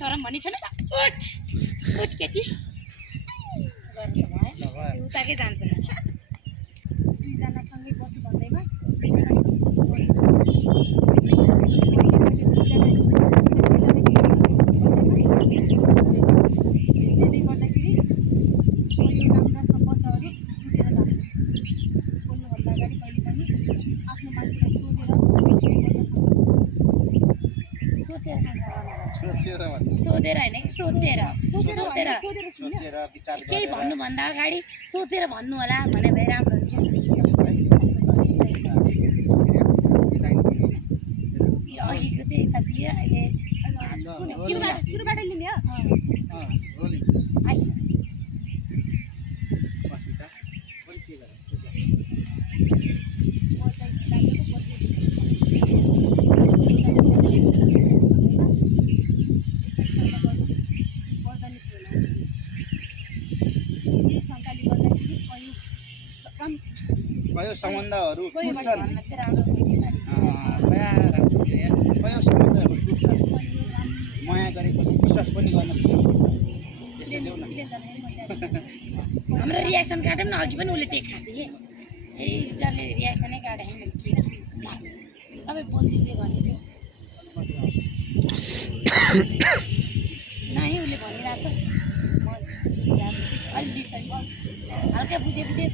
सरम भन्ने छैन त उठ उठ केटी गर्नु त भयो त्यो उताकै जान्छ दुईजना सँगै बसी भन्दैमा सोधेर होइन कि सोचेर केही भन्नुभन्दा अगाडि सोचेर भन्नु होला भने भए राम्रो हुन्थ्यो यो अघिको चाहिँ यता दियो अहिले सुरुबाट लिने हो कयौँ सम्बन्धहरू टुट्छन् कयौँ सम्बन्धहरू टुट्छन् माया गरेपछि विश्वास पनि गर्न हाम्रो रियाक्सन काट्यो नि अघि पनि उसले टेक खाएको थियो कि ए जसले रियाक्सनै काटेको मैले के तपाईँ बोल्दै गर्ने थियो नै उसले भनिरहेको छ म अलि डिसर्ट हल्का बुझे जस्तो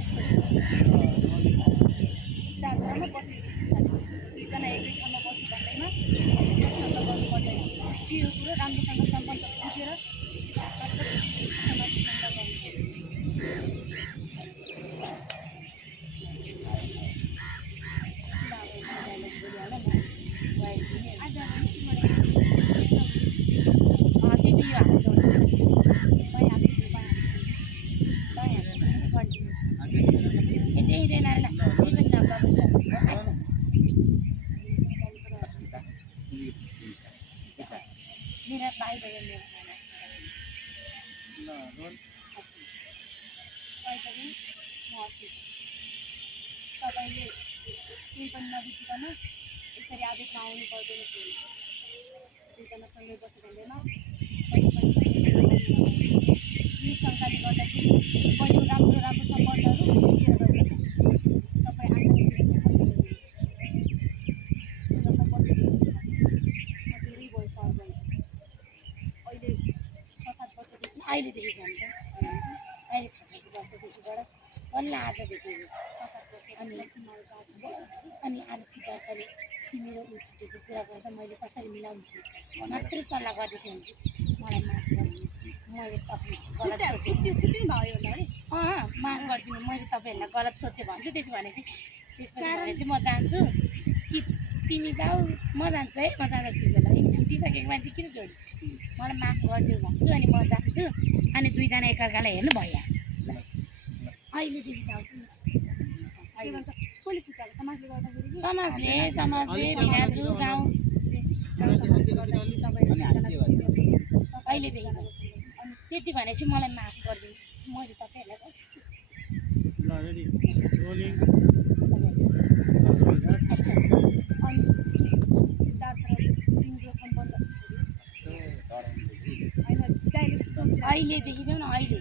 सिद्धार्थमा पछि दुईजना एकै ठाउँमा बसी भन्दैमा यस्तोसँग गर्नु पर्दैन त्यो कुरो राम्रोसँग सम्बन्ध बुझेर मेरा भाइ भयो मेरो तपाईँले केही पनि नबिचिकन यसरी आदतमा आउनु पर्दैन दुईजना सँगै बस्यो भन्दैन यी शङ्काले गर्दाखेरि बढी राम्रो सम्बन्धहरू तपाईँ अहिलेदेखि जान्छ अहिले 6-7 वर्षदेखिबाट बल्ल आज भेटेको 6-7 वर्ष अनि आज सिद्धार्थले तिमी र ऊ छुट्टेको कुरा गर्दा मैले कसरी मिलाउनु मात्रै सल्लाह गर्दै थिएँ भने मलाई माफ गर्नु मैले तपाईँलाई माफ गरिदिनु मैले तपाईँहरूलाई गलत सोचेँ भन्छु त्यसपछि म जान्छु कि तिमी जाऊ म जान्छु है म जाँदैछु बेला छुट्टिसकेको मान्छे किन जोड्नु मलाई माफ गरिदियो भन्छु अनि म जान्छु अनि दुईजना एकअर्कालाई हेर्नु भयो अहिलेदेखि जाऊ समाजले भिनाजु गाउँ अहिलेदेखि अनि त्यति भनेपछि मलाई माफ गरिदिनु मैले तपाईँहरूलाई अनि सिद्धार्थ र तिम्रो सम्बन्ध अहिलेदेखि जाउँ न अहिले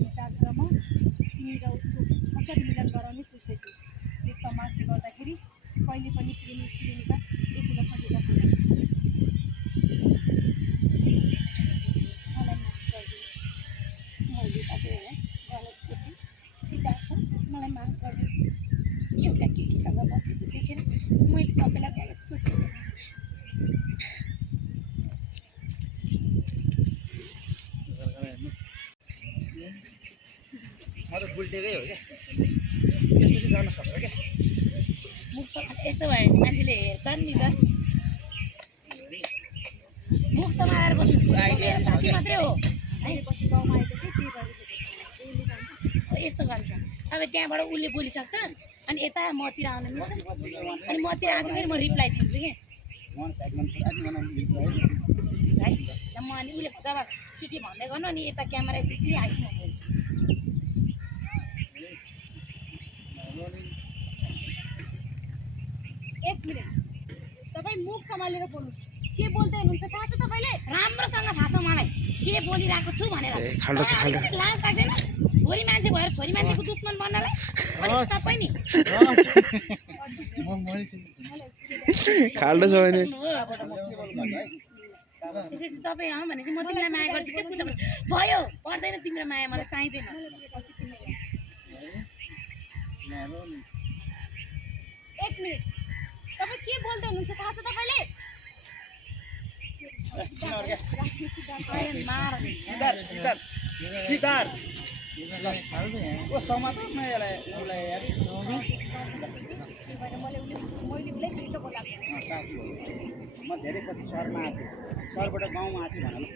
सिद्धार्थ र म तिमी र उसको कसरी मिलन गराउने सोच्दैछु यस समाजले गर्दाखेरि कहिले पनि प्रेमिका एक हुन सकेका छैन मलाई माफ गरिदिनु मैले तपाईँहरूलाई गलत सोचेँ सिद्धार्थ मलाई माफ गरिदिनु एउटा केटीसँग बसेको देखेर मैले तपाईँलाई गलत सोचेँ म त बुल्टेकै हो क्या यस्तो चाहिँ जान सक्छ क्या मुख यस्तो भयो मान्छेले हेर्छन् नि त मुख समाएर बस्नु साथी मात्रै हो पछि गाउँमा आएको थियो त्यही गरेको यस्तो गर्छ तपाईँ त्यहाँबाट उसले बोलिसक्छ अनि यता मतिर आउनु अनि मतिर आएको फेरि म रिप्लाई दिन्छु कि है म अनि उसले जब के भन्दै गर्नु अनि यता क्यामेरा यति आइस म बोल्छु एक मिनट तपाईँ मुख सम्हालेर बोल्नु। के बोल्दै हुनुहुन्छ थाहा छ तपाईँलाई? राम्रोसँग थाहा छ मलाई के बोलिरहेको छु भनेर। खाल्डो छ, खाल्डो। लाज लाग्दैन छोरी मान्छे भएर छोरी मान्छेको दुश्मन बन्नलाई? अनि तपाईँ नि खाल्डो छ भने त्यसै तपाईँ भनेपछि म तिमीलाई माया गर्छु के पूजा भयो पर्दैन तिम्रो माया मलाई चाहिँदैन। एक मिनट तपाईँ के बोल्दै हुनुहुन्छ थाहा छ तपाईँलाई? मार सिद्धार्थ ओ समाचार न यसलाई उसलाई यार मैले उसलाई भेट्न बोलाएको। साथी हो म धेरै पछि सहरमा आएको सहरबाट गाउँमा आएको भनौँ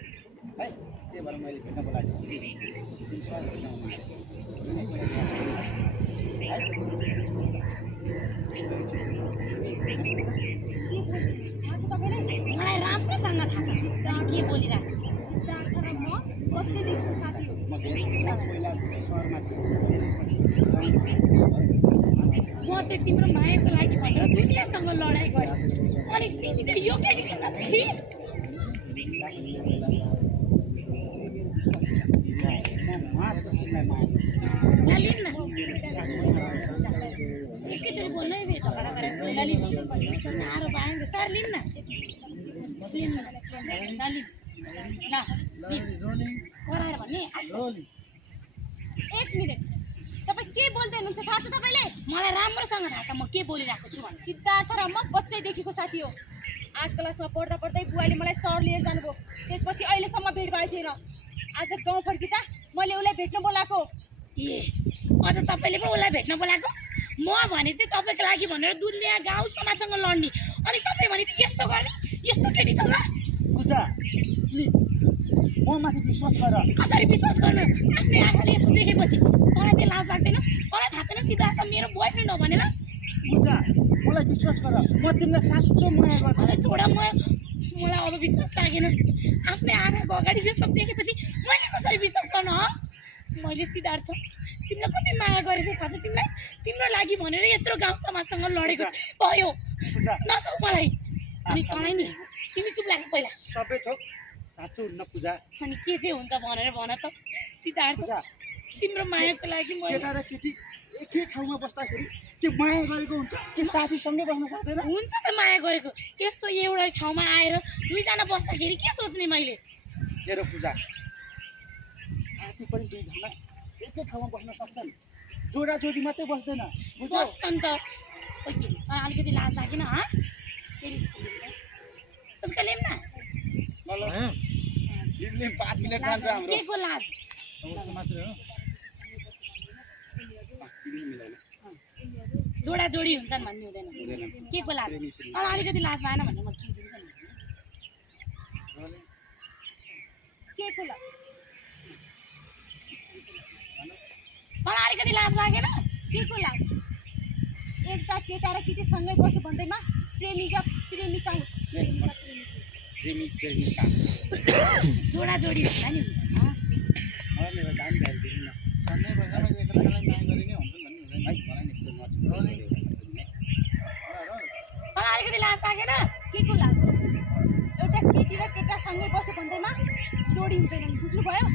है त्यही भएर मैले भेट्न बोलाएको तिमी सहरबाट गाउँमा के बोल्दै हुनुहुन्छ थाहा छ तपाईँलाई? मलाई राम्रोसँग थाहा छ के बोलिरहेको छु। सिद्धार्थ र म बच्चैदेखिको साथी हो। म धेरै पहिला सहरमा थिएँ धेरै पछि गाउँमा म चाहिँ तिम्रो मायाको लागि भनेर दुनियाँसँग लडाइँ गरेँ अनि तिमी चाहिँ यो केटीसँग छि। ल लिन न एकैचोटि बोल्नै झगडा गरेर ल लिन आरो भयो सर लिन न लिन ल लिन ल लिन कराएर भन्ने एक मिनट तपाईँ के बोल्दै हुनुहुन्छ थाहा छ तपाईँलाई? मलाई राम्रोसँग थाहा छ म के बोलिरहेको छु भने। सिद्धार्थ र म बच्चैदेखिको साथी हो। 8 क्लासमा पढ्दा पढ्दै बुवाले मलाई सहर लिएर जानुभयो। त्यसपछि अहिलेसम्म भेट भएको थिएन। आज गाउँ फर्किँदा मैले उसलाई भेट्न बोलाएको। ए अझ तपाईँले पो उसलाई भेट्न बोलाएको? म भने चाहिँ तपाईँको लागि भनेर दुनियाँ गाउँ समाजसँग लड्ने अनि तपाईँ भने चाहिँ यस्तो गर्ने यस्तो केटीसँग पूजा म माथि विश्वास गर। कसरी विश्वास गर्नु? आफ्नै आँखाले यस्तो देखेपछि तँलाई चाहिँ लाज लाग्दैन? तँलाई थाहा छैन सिद्धार्थ मेरो बोयफ्रेन्ड हो भनेर? पूजा मलाई विश्वास गर म तिमीलाई साँचो माया गर्छु। मलाई छोड मलाई अब विश्वास लागेन। आफ्नै आँखाको अगाडि यो सब देखेपछि मैले कसरी विश्वास गर्नु ह? मैले सिद्धार्थ तिमीलाई कति माया गरेको थाहा छ तिमीलाई? तिम्रो लागि भनेर यत्रो गाउँ समाजसँग लडेको भयो नछौ मलाई। अनि तँलाई नि तिमी चुप लाग्यो पहिला सबै थोक साँचो हुन्न पूजा। अनि के चाहिँ हुन्छ भनेर भन त सिद्धार्थ। पूजा तिम्रो मायाको लागि मैले केटा र केटी एकै ठाउँमा बस्दाखेरि त्यो माया गरेको हुन्छ कि साथीसँगै बस्न सक्दैन? हुन्छ त माया गरेको यस्तो एउटा ठाउँमा आएर दुईजना बस्दाखेरि के सोच्ने मैले? हेर पूजा साथी पनि दुईजना एकै ठाउँमा बस्न सक्छन् जोडा जोडी मात्रै बस्दैन बुझ्यौ? बस्छन् त ओ के तँलाई अलिकति लाज लागेन ह? फेरि उसको लिम न ल ल लिम 5 मिनेट जान्छ हाम्रो के को लाज? मात्रै हो तिमी मिलाउन जोडा जोडी हुन्छन् भन्ने हुँदैन के को लाज? तँलाई अलिकति लाज भएन भने म के दिन्छु नि? के को ल? तँलाई अलिकति लाज लागेन? के को लाज? एउटा केटा र केटी सँगै बस्यो भन्दैमा प्रेमिका प्रेमिका हुन्। प्रेमिका जोडा जोडी भन्दा नि हुन्छ अरे दामी गाडी दिनु न सन्नै भएन मैले एकैलाई माया गरे नि हुन्छ भन्नु हुँदैन है मलाई नेक्स्ट तँलाई अलिकति लाज लागेन? के को लाज? एउटा केटी र केटा सँगै बस्यो भन्दैमा जोडी हुँदैनन् बुझ्नुभयो?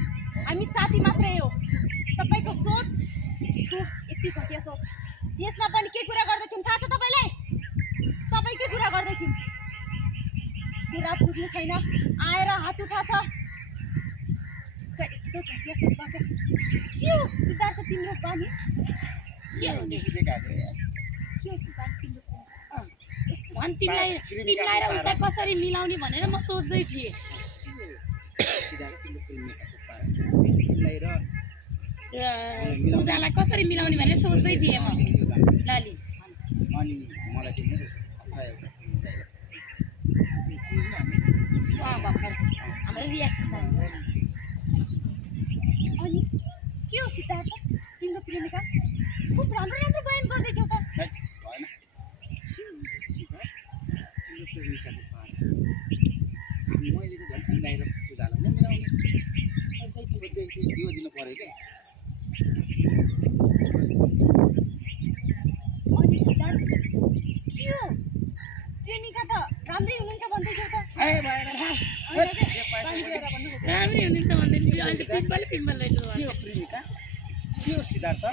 हामी साथी मात्रै हो। तपाईँको सोच यति घटिया सोच। यसमा पनि के कुरा गर्दै थियौँ थाहा छ तपाईँलाई? तपाईँ के कुरा गर्दै थियौँ? कुरा बुझ्नु छैन आएर हात उठाछ। यस्तो घटिया सोच भएको के हो सिद्धार्थ तिम्रो बानी? के हो नि? के हो सिद्धार्थ तिम्रो भन् तिमीलाई र उसलाई कसरी मिलाउने भनेर म सोच्दै थिएँ। तिमीलाई र पूजालाई कसरी मिलाउने भनेर सोच्दै थिएँ म। लाली अनि मलाई तिमी भर्खर हाम्रो रियाक्सन जान्छ। अनि के हो सिद्धार्थ तिम्रो प्रेमिका? खुब राम्रो राम्रो बयान गर्दै थियौ त। भएन तिम्रो प्रेमिकाको पार मैले त झन् तिमीलाई र पूजालाई नै मिलाउने खोज्दै थियो दिनु पऱ्यो क्या। अनि सिद्धार्थ के हो प्रेमिका त राम्रै हुनुहुन्छ भन्दै थियो त ए भएन होइन के? पानी ल्याएर भन्नुभएको। राम्रै हुनुहुन्छ भन्दै नि अहिले पिम्पल रहेछ के हो प्रेमिका के हो सिद्धार्थ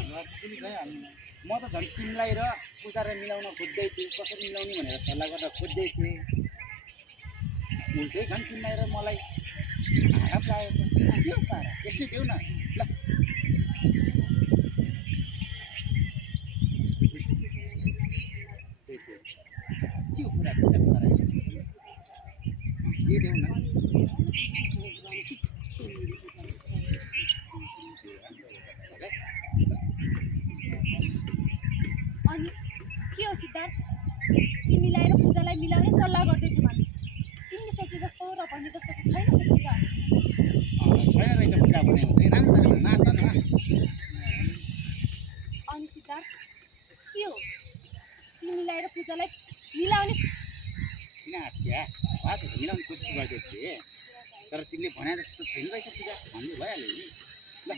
म त झन् तिमीलाई र पूजालाई मिलाउन खोज्दै थिएँ कसरी मिलाउने भनेर सल्लाह गरेर खोज्दै थिएँ उल्टै झन् तिमीलाई र मलाई खराब लाग्यो त के हो पारा यस्तै देऊ न ल के हो कुरा पूजा पारा के देऊ न अनि के हो सिद्धार्थ तिमीलाई र पूजालाई मिलाउने सल्लाह गर्दै थियौ हामी तिमीले सोचे जस्तो र भने जस्तो त छैन त्यो पूजा छैन रहेछ पूजा भने हुन्छ राम्रो नाच न अनि सिद्धार्थ के हो तिमीलाई र पूजालाई मिलाउने किन हत्या बात मिलाउने कोसिस गर्दै थिएँ तर तिमीले भने जस्तो छैन रहेछ पूजा भन्नु भइहाल्यो नि ल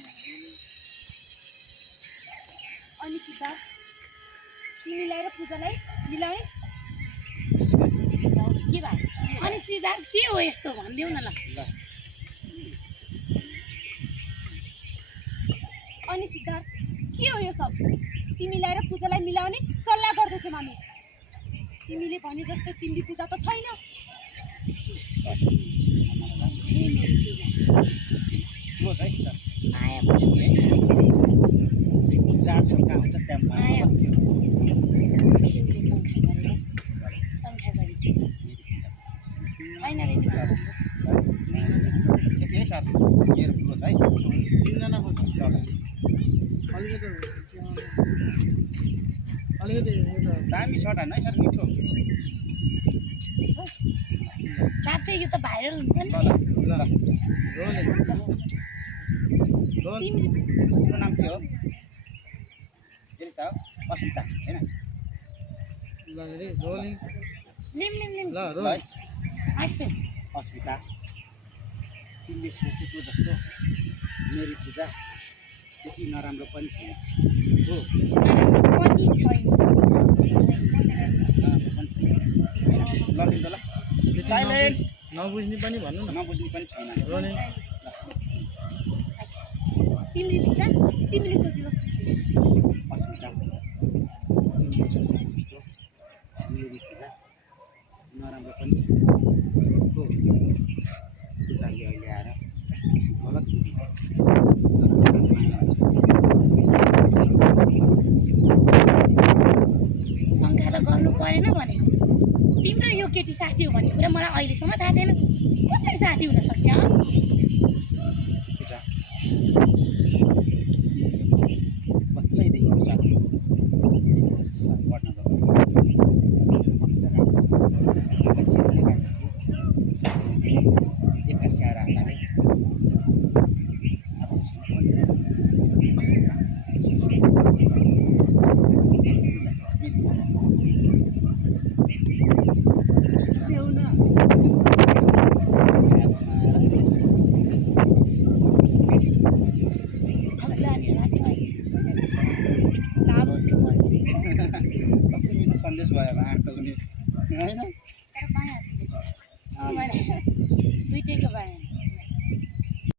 अनि सिद्धार्थ तिमीलाई र पूजालाई मिलाउने के भयो अनि सिद्धार्थ के हो यस्तो भनिदेऊ न ल ल अनि सिद्धार्थ के हो यो सब तिमीलाई र पूजालाई मिलाउने सल्लाह गर्दै थियौ हामी तिमीले भने जस्तो तिम्री पूजा त छैन क्लोज है माया चार सौका हुन्छ त्यहाँ माया बस्यो सिलिङले सङ्ख्या गरी छैन रहेछ यति है सर मेरो क्लोज है तिनजना पो छ। ल अलिकति दामी सर्ट हान्नु है सर मिठो साँच्चै यो त भाइरल हुन्छ नि ल ल ल रोल तिमी तिम्रो नाम के हो एलिसा हो अस्मिता होइन ल रे रोलिङ लिम लिम लिम ल ल रोल है एक्सन अस्मिता तिमीले सोचेको जस्तो मेरी पूजा त्यति नराम्रो पनि छैन हो नराम्रो पनि छैन नराम्रो पनि छैन ल लिन्छ ल त्यति साइलेन्ट नबुझ्ने पनि भन्नु न नबुझ्ने पनि छैन रोलिङ तिम्री पूजा तिमीले सोचे जस्तो छैन अस्मिता तिमीले सोचेको जस्तो मेरी पूजा नराम्रो पनि छैन हो पूजाले अहिले आएर गलत बुझ्यो शङ्का त गर्नु परेन भनेको तिम्रो यो केटी साथी हो भन्ने कुरा मलाई अहिलेसम्म थाहा थिएन कसरी साथी हुनसक्छ पूजा बच्चैदेखिको साथी पढ्न गएको